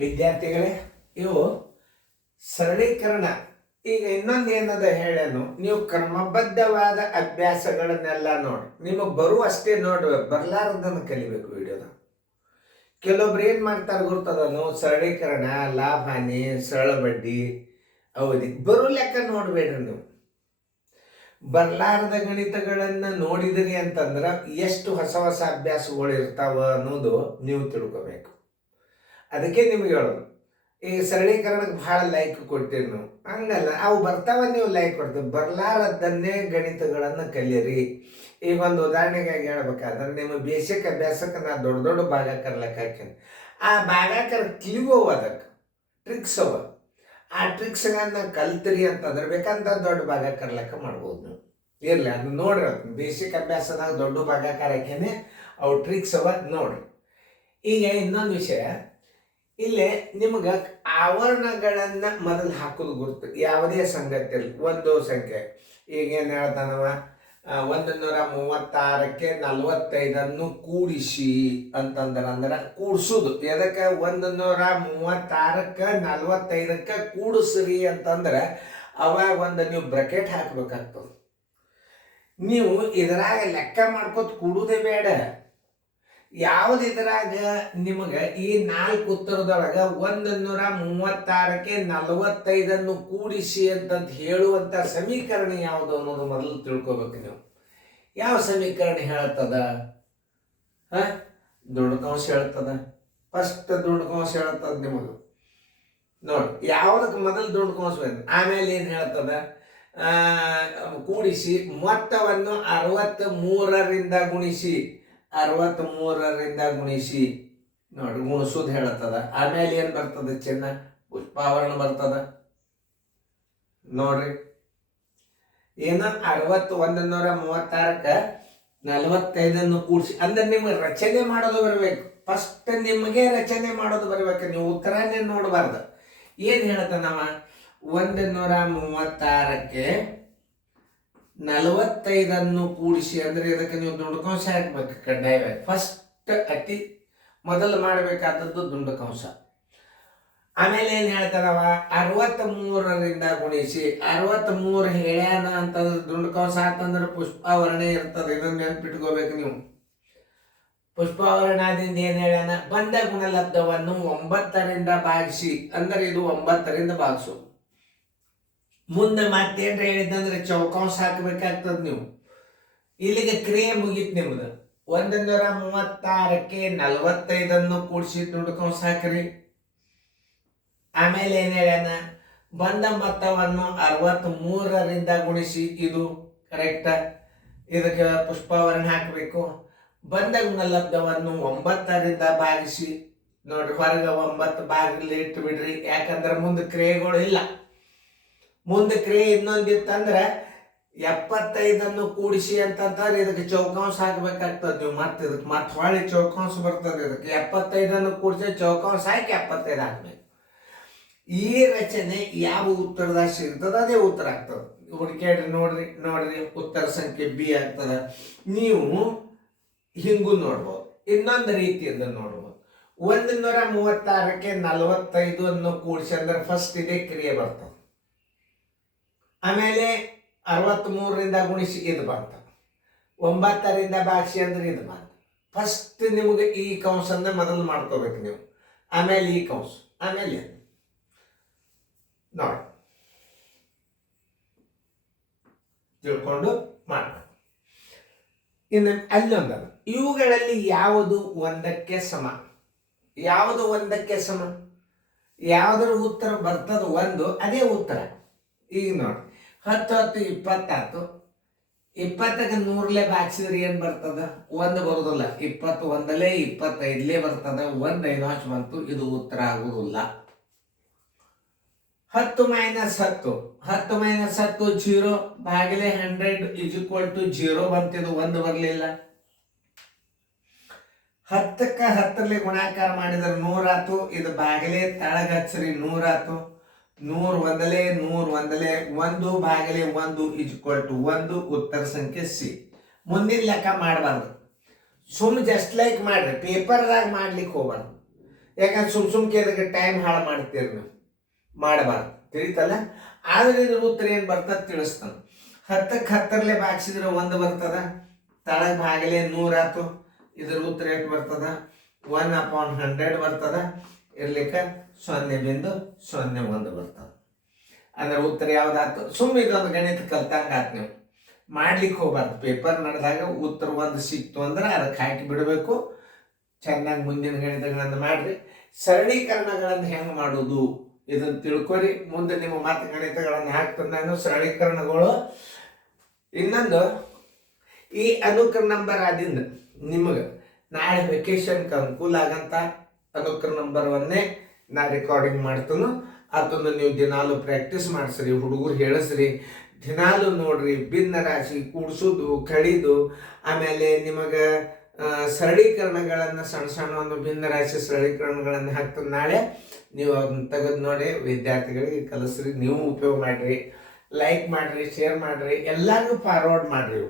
ವಿದ್ಯಾರ್ಥಿಗಳೇ, ಇವು ಸರಳೀಕರಣ. ಈಗ ಇನ್ನೊಂದು ಏನದ ಹೇಳೇನು, ನೀವು ಕ್ರಮಬದ್ಧವಾದ ಅಭ್ಯಾಸಗಳನ್ನೆಲ್ಲ ನೋಡಿ, ನಿಮಗೆ ಬರುವಷ್ಟೇ ನೋಡಿ, ಬರ್ಲಾರದನ್ನು ಕಲಿಬೇಕು. ವಿಡಿಯೋದ ಕೆಲವೊಬ್ರು ಏನು ಮಾಡ್ತಾರೆ ಗೊತ್ತದನು, ಸರಳೀಕರಣ, ಲಾಭ ಹಾನಿ, ಸರಳ ಬಡ್ಡಿ, ಅವಧಿ ಬರೋ ಲೆಕ್ಕ ನೋಡಬೇಡ್ರಿ. ನೀವು ಬರ್ಲಾರದ ಗಣಿತಗಳನ್ನು ನೋಡಿದ್ರಿ ಅಂತಂದ್ರೆ ಎಷ್ಟು ಹೊಸ ಹೊಸ ಅಭ್ಯಾಸಗಳು ಇರ್ತಾವ ಅನ್ನೋದು ನೀವು ತಿಳ್ಕೋಬೇಕು. ಅದಕ್ಕೆ ನಿಮ್ಗೆ ಹೇಳೋದು, ಈಗ ಸರಳೀಕರಣಕ್ಕೆ ಭಾಳ ಲೈಕ್ ಕೊಡ್ತೀವಿ ನಾವು. ಹಂಗಲ್ಲ, ಅವು ಬರ್ತಾವ, ನೀವು ಲೈಕ್ ಕೊಡ್ತೀವಿ. ಬರ್ಲಾರದ್ದನ್ನೇ ಗಣಿತಗಳನ್ನು ಕಲೀರಿ. ಈಗ ಒಂದು ಉದಾಹರಣೆಗಾಗಿ ಹೇಳ್ಬೇಕಾದ್ರೆ, ನಿಮ್ಮ ಬೇಸಿಕ್ ಅಭ್ಯಾಸಕ್ಕೆ ನಾ ದೊಡ್ಡ ದೊಡ್ಡ ಭಾಗಾಕಾರ ಲೆಕ್ಕ ಹಾಕೀನಿ. ಆ ಭಾಗಾಕಾರ ಕಿಲಿಗೋವು, ಅದಕ್ಕೆ ಟ್ರಿಕ್ಸ್ ಅವ. ಆ ಟ್ರಿಕ್ಸ್ಗಳನ್ನ ಕಲ್ತಿರಿ ಅಂತಂದ್ರೆ ಬೇಕಂತ ದೊಡ್ಡ ಭಾಗಾಕಾರ ಲೆಕ್ಕ ಮಾಡ್ಬೋದು ನೀವು. ಇರಲಿ, ಅದು ನೋಡ್ರಿ. ಬೇಸಿಕ್ ಅಭ್ಯಾಸದಾಗ ದೊಡ್ಡ ಭಾಗಾಕಾರ ಹಾಕೇನೆ, ಅವು ಟ್ರಿಕ್ಸ್ ಅವ, ನೋಡ್ರಿ. ಈಗ ಇನ್ನೊಂದು ವಿಷಯ, ಇಲ್ಲೇ ನಿಮ್ಗೆ ಆವರಣಗಳನ್ನು ಮೊದಲು ಹಾಕೋದು ಗುರುತು. ಯಾವುದೇ ಸಂಗತಿಯಲ್ಲಿ ಒಂದು ಸಂಖ್ಯೆ, ಈಗೇನು ಹೇಳ್ತಾನವ, 136ಕ್ಕೆ 45 ಕೂಡಿಸಿ ಅಂತಂದ್ರೆ ಕೂಡಿಸೋದು. ಎದಕ್ಕೆ 136ಕ್ಕೆ 45ಕ್ಕೆ ಕೂಡಿಸ್ರಿ ಅಂತಂದ್ರೆ ಅವಾಗ ಒಂದು ನೀವು ಬ್ರಕೆಟ್ ಹಾಕ್ಬೇಕಾಗ್ತದೆ. ನೀವು ಇದರಾಗ ಲೆಕ್ಕ ಮಾಡ್ಕೋತ ಕೂಡುವುದೇ ಬೇಡ. ಯಾವ್ದು ಇದ್ರಾಗ ನಿಮಗೆ ಈ 4 ಉತ್ತರದೊಳಗೆ 136ಕ್ಕೆ 45 ಕೂಡಿಸಿ ಅಂತಂತ ಹೇಳುವಂಥ ಸಮೀಕರಣ ಯಾವುದು ಅನ್ನೋದು ಮೊದಲು ತಿಳ್ಕೊಬೇಕು ನೀವು. ಯಾವ ಸಮೀಕರಣ ಹೇಳ್ತದ? ದುಂಡಕಾಂಶ ಹೇಳ್ತದ. ಫಸ್ಟ್ ದುಂಡಕಾಂಶ ಹೇಳ್ತದ ನಿಮಗೆ. ನೋಡಿ, ಯಾವುದಕ್ಕೆ ಮೊದಲು ದುಂಡಕಾಂಶ ಬಂದ, ಆಮೇಲೆ ಏನು ಹೇಳ್ತದ? ಕೂಡಿಸಿ ಮೊತ್ತವನ್ನು 63ರಿಂದ ಗುಣಿಸಿ, 63ರಿಂದ ಗುಣಿಸಿ. ನೋಡಿ, ಗುಣಿಸೋದು ಹೇಳತ್ತದ. ಆಮೇಲೆ ಏನು ಬರ್ತದೆ? ಚಿಹ್ನ ಪುಷ್ಪಾವರಣ ಬರ್ತದ. ನೋಡ್ರಿ, ಏನು 136ಕ್ಕೆ 45 ಕೂಡಿಸಿ ಅಂದ್ರೆ ನಿಮಗೆ ರಚನೆ ಮಾಡೋದು ಬರಬೇಕು. ಫಸ್ಟ್ ನಿಮಗೆ ರಚನೆ ಮಾಡೋದು ಬರಬೇಕು. ನೀವು ಉತ್ತರನೇ ನೋಡಬಾರ್ದು. ಏನು ಹೇಳ್ತಾನವ? 136ಕ್ಕೆ 45 ಕೂಡಿಸಿ ಅಂದ್ರೆ ಇದಕ್ಕೆ ನೀವು ದುಂಡಕಾಂಶ ಹಾಕ್ಬೇಕು ಕಡ್ಡಾಯವಾಗಿ. ಫಸ್ಟ್ ಅತಿ ಮೊದಲು ಮಾಡಬೇಕಾದದ್ದು ದುಂಡಕಾಂಶ. ಆಮೇಲೆ ಏನು ಹೇಳ್ತಾನವ? 63ರಿಂದ ಗುಣಿಸಿ. 63 ಹೇಳ್ಯಾನ ಅಂತಂದ್ರೆ ದುಂಡಕಾಂಶ ಆತಂದ್ರೆ ಪುಷ್ಪಾವರಣೆ ಇರ್ತದೆ. ಇದನ್ನು ನೆನ್ಪಿಟ್ಕೋಬೇಕು ನೀವು. ಪುಷ್ಪಾವರಣದಿಂದ ಏನು ಹೇಳ್ಯಾನ? ಬಂದ ಗುಣಲಬ್ಧವನ್ನು 9ರಿಂದ ಭಾಗಿಸಿ ಅಂದ್ರೆ ಇದು 9ರಿಂದ ಭಾಗಿಸು. ಮುಂದೆ ಮತ್ತೇನ್ರ ಹೇಳಿದ್ದಂದ್ರೆ ಚೌಕಾಂಶ ಹಾಕಬೇಕಾಗ್ತದೆ ನೀವು. ಇಲ್ಲಿಗೆ ಕ್ರಿಯೆ ಮುಗೀತು ನಿಮ್ದು. 136ಕ್ಕೆ 45 ಕೂಡಿಸಿ ದುಂಡಕಾಂಶ ಹಾಕ್ರಿ. ಆಮೇಲೆ ಏನು ಹೇಳ್ಯಾನ? ಬಂದ ಮೊತ್ತವನ್ನು 63ರಿಂದ ಗುಣಿಸಿ. ಇದು ಕರೆಕ್ಟ. ಇದಕ್ಕೆ ಪುಷ್ಪಾವರಣ ಹಾಕಬೇಕು. ಬಂದ ಗುಣಲಬ್ಧವನ್ನು 9ರಿಂದ ಭಾಗಿಸಿ. ನೋಡ್ರಿ, ಹೊರಗೆ 9 ಭಾಗಲಿ ಇಟ್ಟು ಬಿಡ್ರಿ. ಯಾಕಂದ್ರೆ ಮುಂದೆ ಕ್ರಿಯೆಗಳು ಇಲ್ಲ. ಮುಂದೆ ಕ್ರಿಯೆ ಇನ್ನೊಂದಿತ್ತಂದ್ರೆ 75 ಕೂಡಿಸಿ ಅಂತಂದ್ರೆ ಇದಕ್ಕೆ ಚೌಕಾಂಶ ಹಾಕಬೇಕಾಗ್ತದೆ ನೀವು. ಮತ್ತೆ ಇದಕ್ಕೆ ಮತ್ತೆ ಹೊಳ್ಳಿ ಚೌಕಾಂಶ ಬರ್ತದೆ. ಇದಕ್ಕೆ 75 ಕೂಡಿಸಿ ಚೌಕಾಂಶ ಹಾಕಿ 75 ಹಾಕ್ಬೇಕು. ಈ ರಚನೆ ಯಾವ ಉತ್ತರದಾಗ ಸಿಗ್ತದೆ ಅದೇ ಉತ್ತರ ಆಗ್ತದೆ. ಹುಡುಕ್ಯಾಡ್ರಿ, ನೋಡ್ರಿ ಉತ್ತರ ಸಂಖ್ಯೆ ಬಿ ಆಗ್ತದೆ. ನೀವು ಹಿಂಗೂ ನೋಡ್ಬೋದು, ಇನ್ನೊಂದು ರೀತಿಯಿಂದ ನೋಡ್ಬೋದು. 136ಕ್ಕೆ 45 ಕೂಡಿಸಿ ಅಂದ್ರೆ ಫಸ್ಟ್ ಇದೇ ಕ್ರಿಯೆ ಬರ್ತದೆ. ಆಮೇಲೆ 63ರಿಂದ ಗುಣಿಸಿ ಇದು ಬಂತ. 9ರಿಂದ ಭಾಗಿಸಿ ಅಂದ್ರೆ ಇದು ಬಂತ. ಫಸ್ಟ್ ನಿಮಗೆ ಈ ಕಂಸನ್ನ ಮೊದಲು ಮಾಡ್ಕೋಬೇಕು ನೀವು. ಆಮೇಲೆ ಈ ಕಂಸ, ಆಮೇಲೆ ನೋಡಿ ತಿಳ್ಕೊಂಡು ಮಾಡಬೇಕು. ಇನ್ನು ಅಲ್ಲೊಂದ, ಇವುಗಳಲ್ಲಿ ಯಾವುದು ಒಂದಕ್ಕೆ ಸಮ? ಯಾವುದು ಒಂದಕ್ಕೆ ಸಮ? ಯಾವುದರ ಉತ್ತರ ಬರ್ತದ ಒಂದು, ಅದೇ ಉತ್ತರ. ಈಗ ನೋಡಿ, 10 10 20 ಆಯ್ತು. 20ಕ್ಕೆ 100ಲೇ ಭಾಗಿಸಿದ್ರೆ ಏನು ಬರ್ತದ? 1 ಬರೋದಿಲ್ಲ. 21ಲೇ 25ಲೇ ಬರ್ತದ. 1 ಐನಾಚ್ ಬಂತು. ಇದು ಉತ್ತರ ಆಗುವುದಿಲ್ಲ. 10 - 10 10 - 10 0 ಭಾಗಿಲೆ 100 = 0 ಬಂತಿದ್ದು. 1 ಬರಲಿಲ್ಲ. 10ಕ್ಕೆ 10ಲೇ ಗುಣಾಕಾರ ಮಾಡಿದ್ರೆ 100 ಆಯ್ತು. ಇದು ಭಾಗಿಲೆ ತಳಗ ಹಚ್ಚ್ರಿ 100 ಆಯ್ತು. 100 1ಲೇ 1 ಭಾಗಿಲೆ 1 = 1. ಉತ್ತರ ಸಂಖ್ಯೆ ಸಿ. ಮುಂದಿನ ಲೆಕ್ಕ ಮಾಡಬಾರ್ದು. ಸುಮ್ಮನೆ ಜಸ್ಟ್ ಲೈಕ್ ಮಾಡ್ರಿ, ಪೇಪರ್ದಾಗ ಮಾಡ್ಲಿಕ್ಕೆ ಹೋಗ್ಬಾರ್ದು. ಯಾಕಂದ್ರೆ ಸುಮ್ಕೆ ಅದಕ್ಕೆ ಟೈಮ್ ಹಾಳು ಮಾಡ್ತೀರಿ ನೀವು, ಮಾಡಬಾರ್ದು, ತಿಳಿತಲ್ಲ. ಆದ್ರೆ ಇದ್ರ ಉತ್ತರ ಏನು ಬರ್ತದ ತಿಳಿಸ್ತಾನೆ. 10ಕ್ಕೆ 10 ಬಾಗಿಸಿದ್ರೆ 1 ಬರ್ತದ, ತಳಗ್ ಭಾಗಲೆ 100 ಆತು. ಇದ್ರ ಉತ್ತರ ಎಷ್ಟು ಬರ್ತದ? 1/100 ಬರ್ತದ. ಇರ್ಲಿಕ್ಕೆ 0.01 ಬರ್ತದ. ಅಂದ್ರೆ ಉತ್ತರ ಯಾವ್ದಾಯ್ತು? ಇದೊಂದು ಗಣಿತ ಕಲ್ತಂಗ ಆತ್. ನೀವು ಮಾಡ್ಲಿಕ್ಕೆ ಹೋಗ್ಬಾರ್ದು. ಪೇಪರ್ ನಡೆದಾಗ ಉತ್ತರ 1 ಸಿಕ್ತು ಅಂದ್ರೆ ಅದಕ್ಕೆ ಹಾಕಿ ಬಿಡಬೇಕು. ಚೆನ್ನಾಗಿ ಮುಂದಿನ ಗಣಿತಗಳನ್ನು ಮಾಡ್ರಿ. ಸರಳೀಕರಣಗಳನ್ನು ಹೆಂಗೆ ಮಾಡೋದು ಇದನ್ನು ತಿಳ್ಕೊರಿ. ಮುಂದೆ ನಿಮ್ಮ ಮತ್ತೆ ಗಣಿತಗಳನ್ನು ಹಾಕ್ತದೆ ನಾನು, ಸರಳೀಕರಣಗಳು. ಇನ್ನೊಂದು, ಈ ಅನುಕ್ರಮ ನಂಬರ್ ಆದಿಂದ ನಿಮಗೆ ನಾಳೆ ವೆಕೇಶನ್ಗೆ ಅನುಕೂಲ ಆಗಂತ ಅನುಕ್ರಮ ನಂಬರ್ವನ್ನೇ ನಾ ರೆಕಾರ್ಡಿಂಗ್ ಮಾಡ್ತೀನಿ. ಅದನ್ನು ನೀವು ದಿನಾಲು ಪ್ರಾಕ್ಟೀಸ್ ಮಾಡಿಸ್ರಿ, ಹುಡುಗರು ಹೇಳಿಸ್ರಿ, ದಿನಾಲು ನೋಡ್ರಿ. ಭಿನ್ನ ರಾಶಿ ಕೂಡಿಸೋದು, ಕಡಿದು, ಆಮೇಲೆ ನಿಮಗೆ ಸರಳೀಕರಣಗಳನ್ನು ಸಣ್ಣ ಒಂದು ಭಿನ್ನ ರಾಶಿ ಸರಳೀಕರಣಗಳನ್ನು ಹಾಕ್ತದೆ ನಾಳೆ. ನೀವು ಅದನ್ನ ತೆಗೆದು ನೋಡಿ ವಿದ್ಯಾರ್ಥಿಗಳಿಗೆ ಕಲಿಸ್ರಿ. ನೀವು ಉಪಯೋಗ ಮಾಡಿರಿ, ಲೈಕ್ ಮಾಡಿರಿ, ಶೇರ್ ಮಾಡಿರಿ, ಎಲ್ಲರಿಗೂ ಫಾರ್ವರ್ಡ್ ಮಾಡಿರಿ.